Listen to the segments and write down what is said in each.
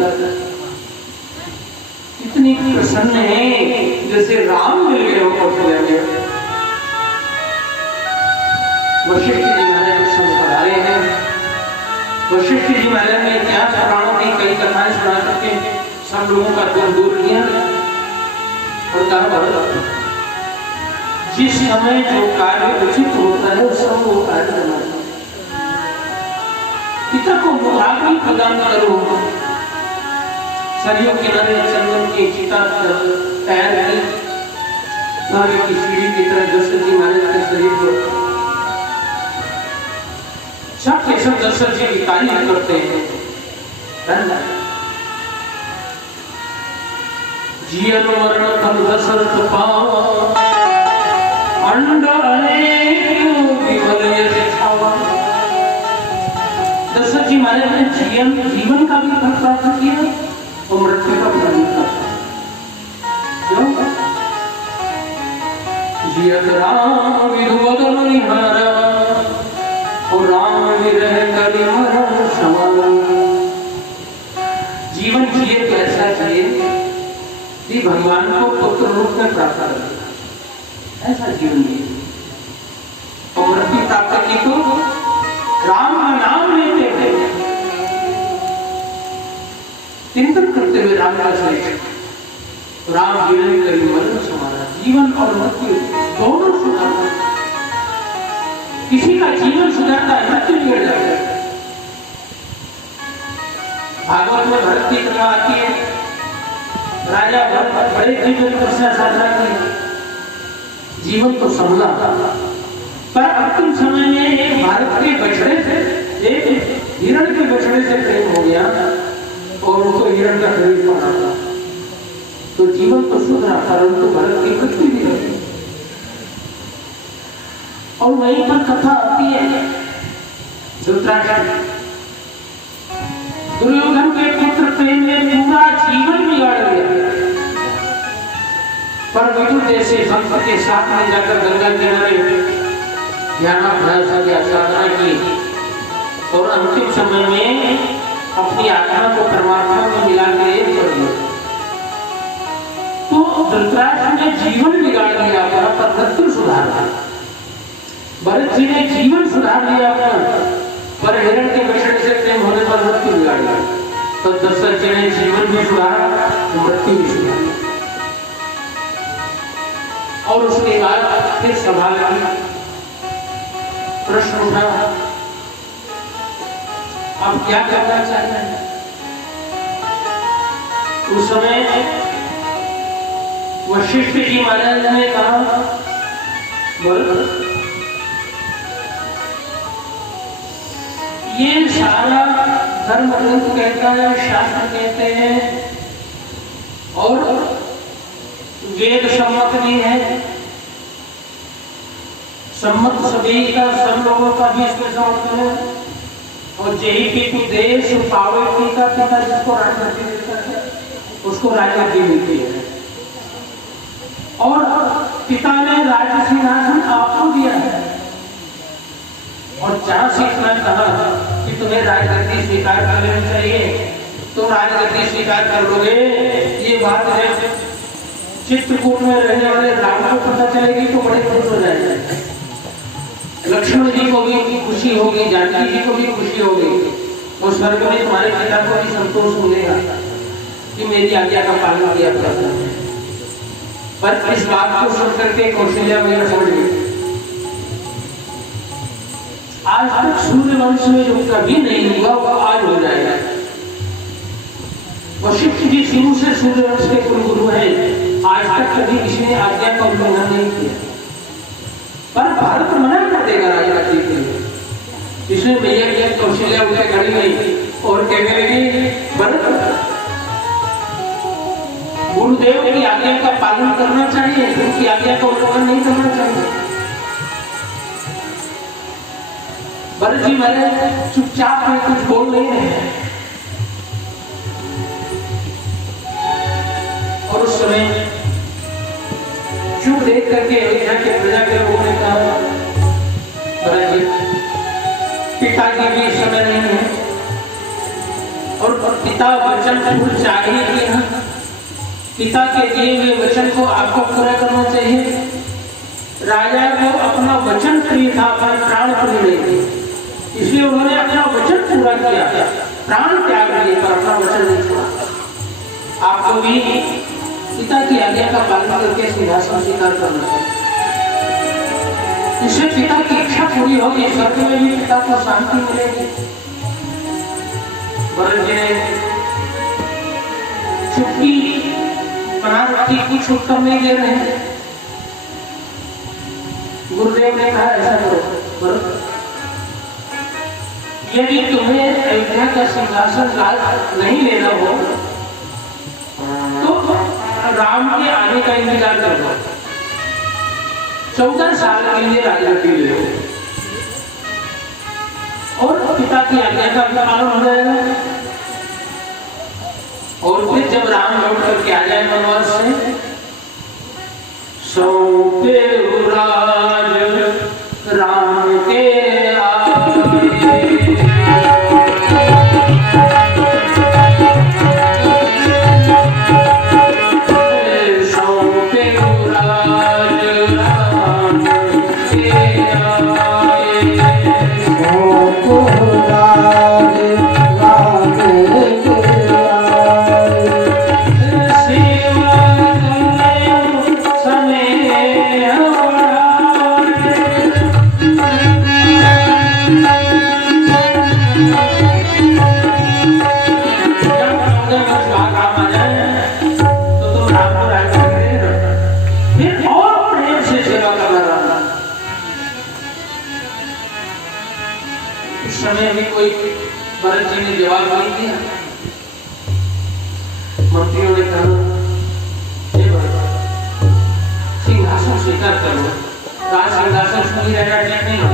जाता है, इतनी प्रसन्न है जैसे राम मिल गए हो कौशल्या में। वशिष्ठ जी महाराज संस्कार आ रहे हैं। वशिष्ठ जी महाराज ने इतिहास पुराणों की कई कथाएं सुना करके सब लोगों का दुख दूर किया और कहा भरत जिस समय जो कार्य उचित होता है उस समय वो कार्य करना चाहिए। पिता को मुखाग्नि प्रदान करो। सरयू किनारे चंदन की चिता तैयार की नागे की सीढ़ी की तरह दशरथ जी महाराज के शरीर पर सब के सब दशरथ जी की तारीफ करते हैं। जीवन मरण फल दशरथ पावा अंड विमल यश छावा। दशरथ जी महाराज ने जीवन का भी फल प्राप्त किया और मृत्यु का फल भी प्राप्त। क्यों? जियत राम विधुवदन निहारा और राम विरह करि मरण समान। जीवन जिए तो ऐसा जिए कि भगवान को पुत्र रूप में प्राप्त कर, ऐसा जीवन जिए। और मृत्यु प्राप्त की तो राम का नाम लेते थे, चिंतन करते हुए राम का स्मरण। राम विरह करि मरण समान। जीवन और मृत्यु दोनों सुधारता। किसी का जीवन सुधरता है, मृत्यु बिगड़ जाता है। भागवत में भरत की कथा आती है। राजा भरत बड़े जीवन तपस्या साधना की, जीवन तो संभला, पर अंतिम समय में एक भारत के बछड़े से, एक हिरण के बछड़े से प्रेम हो गया और उनको हिरण का शरीर पाना था। तो जीवन तो सुधरा, परंतु भरत की मृत्यु भी हुई। और वहीं पर कथा आती है धृतराष्ट्र दुर्योधन के पुत्र प्रेम ने पूरा जीवन बिगाड़ दिया, पर विदुर जैसे संत के साथ में जाकर गंगा किनारे ध्यानाभ्यास की साधना की और अंतिम समय में अपनी आत्मा को परमात्मा में मिला के एक कर दिया। तो धृतराष्ट्र ने जीवन बिगाड़ दिया अपना, पर मृत्यु सुधार दिया। भरत जी ने जीवन सुधार लिया अपना, पर हिरण के बछड़े से प्रेम होने पर मृत्यु बिगाड़ दिया। तो दशरथ जी ने जीवन भी सुधारा, मृत्यु भी सुधारी। और उसके बाद फिर सभा लगी, प्रश्न उठा अब क्या करना चाहते हैं। उस समय वशिष्ठ जी महाराज ने कहा ये सारा धर्म ग्रंथ कहता है, शास्त्र कहते हैं और वेद सम्मत भी है, सम्मत सभी का, सब लोगों का भी इसमें समर्थन है। और जही पितु देश पावे का पिता जिसको राजगद्दी देता है उसको राजगद्दी मिलती है। और पिता ने राज्य सिंहासन आपको दिया है और जहां से इतना कहा कि तुम्हें राजगद्दी स्वीकार कर लेनी चाहिए तो राजगद्दी स्वीकार कर लोगे। ये बात है चित्रकूट में रहने वाले राम को पता चलेगी तो बड़े खुश हो जाएंगे। लक्ष्मण जी को भी खुशी होगी, जानकी जी को भी खुशी होगी और स्वर्ग में तुम्हारे पिता को भी संतोष मिलेगा कि मेरी आज्ञा का पालन किया जाता है। पर इस बात को सुन करके कौशल्या मैया समझ गई। आज तक सूर्य वंश में जो कभी नहीं हुआ वो आज हो जाएगा। वशिष्ठ जी शुरू से सूर्य वंश के कुलगुरु हैं, आज तक कभी किसी ने आज्ञा का उल्लंघन नहीं किया। पर भारत मना कर देगा राजगद्दी के लिए। इसलिए मैया की कौशल्या उठे खड़ी गई और कहने लगी भरत गुरुदेव की आज्ञा का पालन करना चाहिए, उनकी आज्ञा का उल्लंघन नहीं करना चाहिए। भरत जी मैंने चुपचाप में कुछ बोल नहीं रहे हैं। और उस समय चुप देख करके अयोध्या के प्रजा के लोगों ने कहा पिताजी भी इस समय नहीं है और पिता वचन पूर्ण चाहिए कि हाँ, पिता के दिए हुए वचन को आपको पूरा करना चाहिए। राजा को अपना वचन प्रिय था, पर प्राण प्रिय नहीं थे, इसलिए उन्होंने अपना वचन पूरा किया, प्राण त्याग दिए पर अपना वचन नहीं छोड़ा। आपको भी पिता की आज्ञा का पालन करके सिंहासन स्वीकार करना चाहिए। इससे पिता की इच्छा पूरी होगी, स्वर्ग में भी पिता को शांति मिलेगी। भरत जी ने छुट्टी बना रखी, कुछ उत्तर नहीं दे रहे हैं। गुरुदेव ने कहा ऐसा करो भरत, यदि तुम्हें अयोध्या का सिंहासन नहीं लेना हो तो राम के आने का इंतजार करो, 14 साल के लिए राजगद्दी ले लो और पिता की आज्ञा का पालन हो जाएगा। और फिर जब राम लौट करके आ जाए वनवास से, सौंपे राज राम के भरत जी ने जवाब नहीं दिया। मंत्रियों ने कहा सिंहासन स्वीकार करो, राज सिंहासन सुनी रहना ठीक नहीं हो,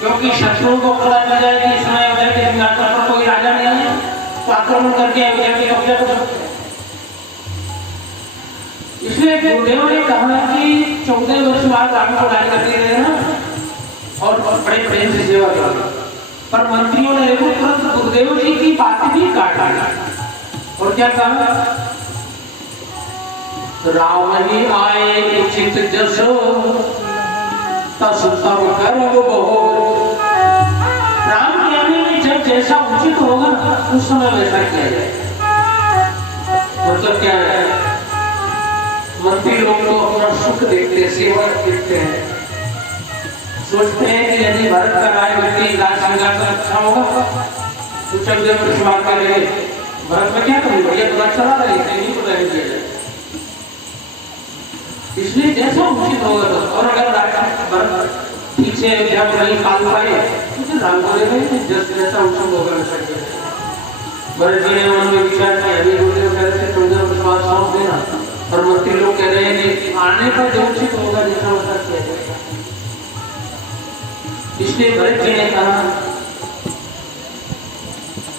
क्योंकि शत्रुओं को पता चल जाए कि इस समय अयोध्या के सिंहासन पर कोई राजा नहीं है तो आक्रमण करके अयोध्या की कब्जा कर सकते हैं। इसलिए गुरुदेव ने कहा कि 14 वर्ष बाद राम को राज करके रहना और बड़े प्रेम से सेवा करना। पर मंत्रियों ने तुरंत गुरुदेव जी की बात भी काट दी और क्या कहा, राम ही आए उचित जस तस तब गर्व बहुत। राम के आने में जब जैसा उचित होगा उस समय वैसा किया जाए। मतलब क्या है, मंत्री लोग तो अपना सुख देखते हैं, सेवा देखते हैं, सोचते हैं कि यदि भारत का राजगद्दी राज सिंहासन अच्छा होगा तो 14 वर्ष बाद करेंगे, भारत में क्या करेंगे, बढ़िया पता चला रहे नहीं पता नहीं किया जाए। इसलिए जैसा उचित होगा तो, और अगर भारत ठीक से अयोध्या को नहीं पाल पाए तो राम बोलेंगे जैसा उचित होगा वैसा किया जाए। भरत जी ने मन में विचार किया, अभी गुरुदेव कह रहे थे 14 वर्ष बाद सौंप देना, और मंत्री लोग कह रहे हैं कि आने का जो उचित होगा जैसा वैसा किया जाएगा। इसलिए भरत जी ने कहा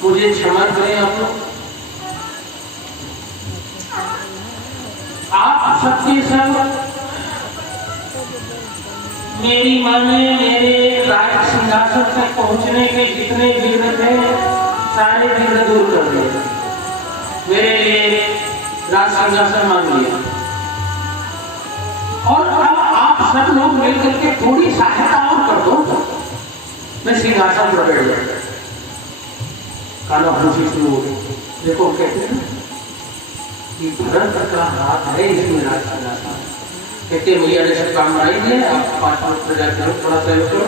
मुझे क्षमा करें आप सबके सब मेरी माने मेरे राज सिंहासन तक पहुंचने के जितने विघ्न थे सारे विघ्न दूर कर दिए, मेरे लिए राज सिंहासन मांग लिया। और अब आप सब लोग मिलकर के थोड़ी सहायता और कर दो, मैं सिंहासन पर बैठ जाऊंगा। काना खुशी शुरू हो गई। देखो कहते हैं कि भरत का हाथ है इसमें राज सिंहासन। कहते भैया ने सब काम बनाई दिया, आप 5 मिनट प्रजा करो, थोड़ा सहयोग करो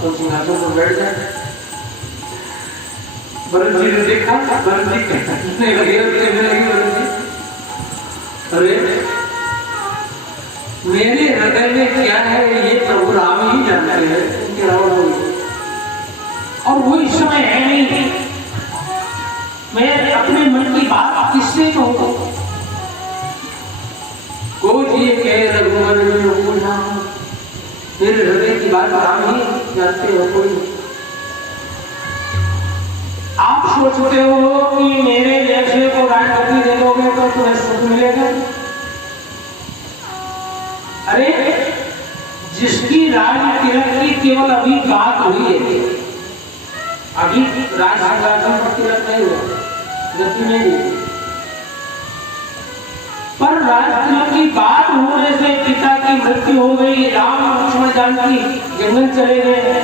तो सिंहासन पर बैठ जाए। भरत जी ने देखा, भरत जी कहने लगे भरत जी, अरे मेरे हृदय में क्या है ये प्रभु राम ही जानते हैं, और वो इस समय है नहीं। मैं अपने मन की बात किससे कहूँ, कोई ये कह रघुवर मेरे हृदय की बात राम ही जानते हो। कोई आप सोचते हो कि मेरे जैसे को राजगद्दी दे दोगे तो तुम्हें सुख मिलेगा। अरे जिसकी राज तिलक की केवल अभी बात हुई है, अभी राज सिंहासन पर तिलक नहीं हुआ, गति में नहीं। पर राजकुल की बात होने से पिता की मृत्यु हो गई, राम लक्ष्मण जानकी जंगल चले गए।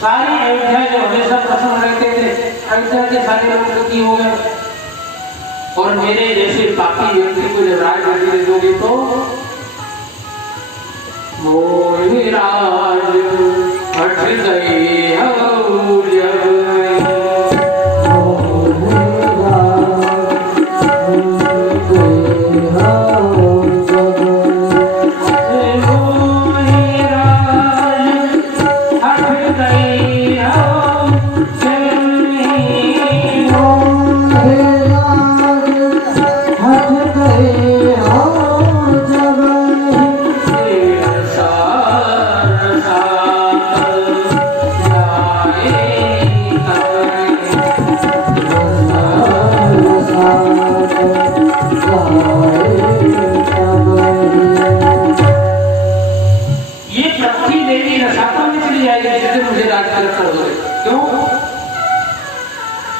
सारी अयोध्या जो हमेशा प्रसन्न रहते थे, अयोध्या के सारे लोग दुखी हो गए। और मेरे जैसे पापी व्यक्ति को जब राजगद्दी दे दोगे तो मोहि राज हठ गए हो जब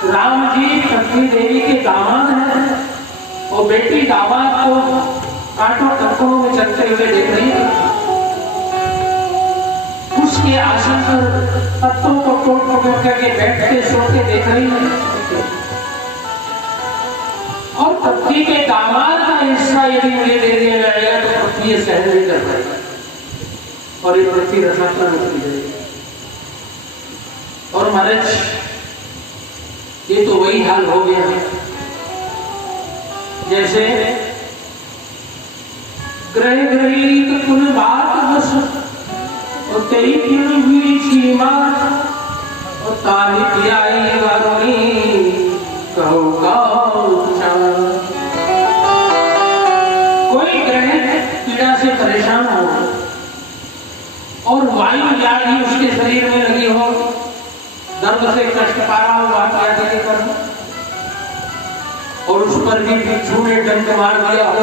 राम जी पृथ्वी देवी के दामाद हैं और बेटी दामाद को कांटों टक्करों में चलते हुए देख रही है। उसके आसन पर पत्तों को तोड़ पकड़ करके बैठते सोते देख रही है। और पृथ्वी के दामाद का हिस्सा यदि मुझे दे दिया जाएगा तो पृथ्वी ये सहन नहीं कर पाएगा और ये पृथ्वी रसात्मा निकल जाएगी। और महाराज ये तो वही हाल हो गया जैसे ग्रह ग्रहित कुल बात बस और तेरी पीड़ी हुई सीमा और ताली पियाई वारुणी कहो कोई ग्रह पीड़ा से परेशान हो और वायु जागी उसके शरीर में लगी हो, दर्द से कष्ट पा रहा हो, बात याद नहीं करना और उस पर भी बिच्छू ने डंक मार दिया हो